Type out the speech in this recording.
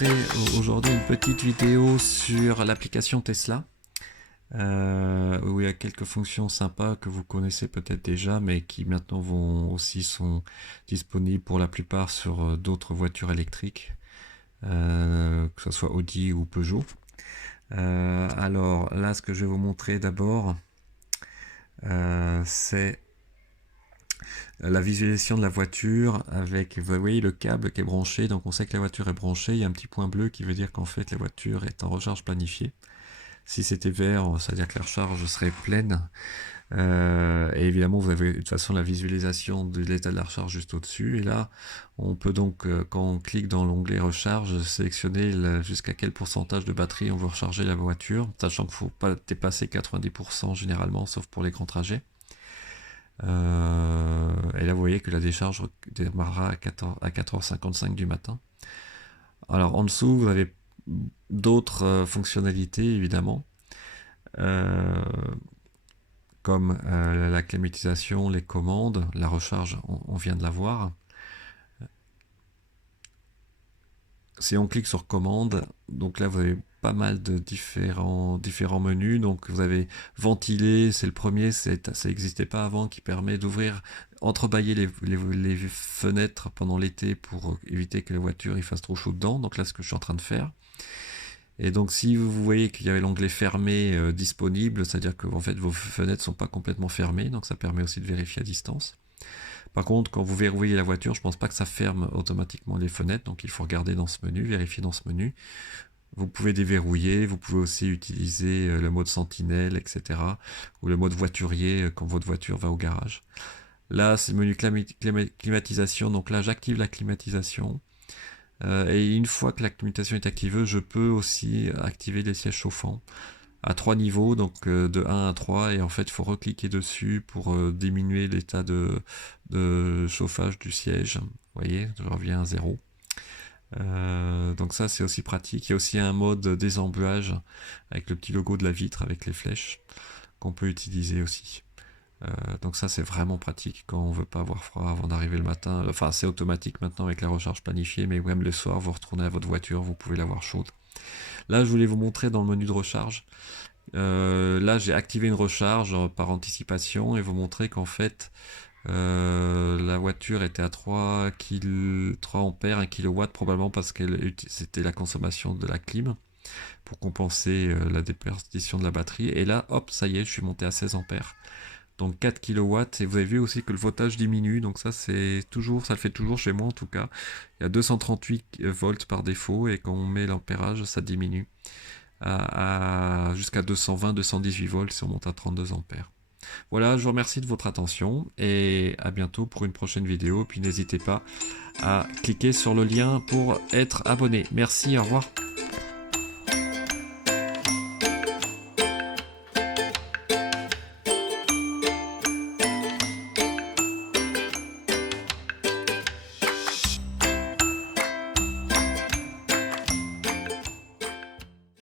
montrer aujourd'hui une petite vidéo sur l'application Tesla, où il y a quelques fonctions sympas que vous connaissez peut-être déjà, mais qui maintenant sont disponibles pour la plupart sur d'autres voitures électriques, que ce soit Audi ou Peugeot. Alors là, ce que je vais vous montrer d'abord, c'est la visualisation de la voiture avec, vous voyez, le câble qui est branché. Donc on sait que la voiture est branchée, il y a un petit point bleu qui veut dire qu'en fait la voiture est en recharge planifiée. Si c'était vert, ça veut dire que la recharge serait pleine. Et évidemment, vous avez de toute façon la visualisation de l'état de la recharge juste au-dessus. Et là, on peut donc, quand on clique dans l'onglet recharge, sélectionner jusqu'à quel pourcentage de batterie on veut recharger la voiture, sachant qu'il ne faut pas dépasser 90% généralement, sauf pour les grands trajets. Et là, vous voyez que la décharge démarrera à 4h55 du matin. Alors, en dessous, vous avez d'autres fonctionnalités, évidemment, comme la climatisation, les commandes, la recharge, on vient de la voir. Si on clique sur commande, donc là vous avez pas mal de différents menus. Donc vous avez ventiler, c'est le premier, ça n'existait pas avant, qui permet d'ouvrir, entrebâiller les fenêtres pendant l'été pour éviter que les voitures il fasse trop chaud dedans. Donc là, ce que je suis en train de faire. Et donc si vous voyez qu'il y avait l'onglet fermé disponible, c'est-à-dire que en fait vos fenêtres sont pas complètement fermées, donc ça permet aussi de vérifier à distance. Par contre, quand vous verrouillez la voiture, je pense pas que ça ferme automatiquement les fenêtres, donc il faut regarder dans ce menu, vérifier dans ce menu. Vous pouvez déverrouiller, vous pouvez aussi utiliser le mode sentinelle, etc. ou le mode voiturier quand votre voiture va au garage. Là, c'est le menu climatisation, donc là j'active la climatisation. Et une fois que la climatisation est activée, je peux aussi activer les sièges chauffants à 3 niveaux, donc de 1 à 3, et en fait il faut recliquer dessus pour diminuer l'état de chauffage du siège. Vous voyez, je reviens à 0. Donc ça c'est aussi pratique. Il y a aussi un mode désembuage avec le petit logo de la vitre avec les flèches qu'on peut utiliser aussi. Donc ça c'est vraiment pratique quand on veut pas avoir froid avant d'arriver le matin. Enfin c'est automatique maintenant avec la recharge planifiée, mais même le soir vous retournez à votre voiture, vous pouvez l'avoir chaude. Là, je voulais vous montrer dans le menu de recharge. Là, j'ai activé une recharge par anticipation et vous montrer qu'en fait, la voiture était à 3 ampères, 1 kW, probablement parce que c'était la consommation de la clim pour compenser la déperdition de la batterie. Et là, hop, ça y est, je suis monté à 16 ampères. Donc 4 kW, et vous avez vu aussi que le voltage diminue, donc ça c'est toujours, ça le fait toujours chez moi en tout cas. Il y a 238 volts par défaut, et quand on met l'ampérage, ça diminue jusqu'à 220-218 volts si on monte à 32 ampères. Voilà, je vous remercie de votre attention, et à bientôt pour une prochaine vidéo. Puis n'hésitez pas à cliquer sur le lien pour être abonné. Merci, au revoir.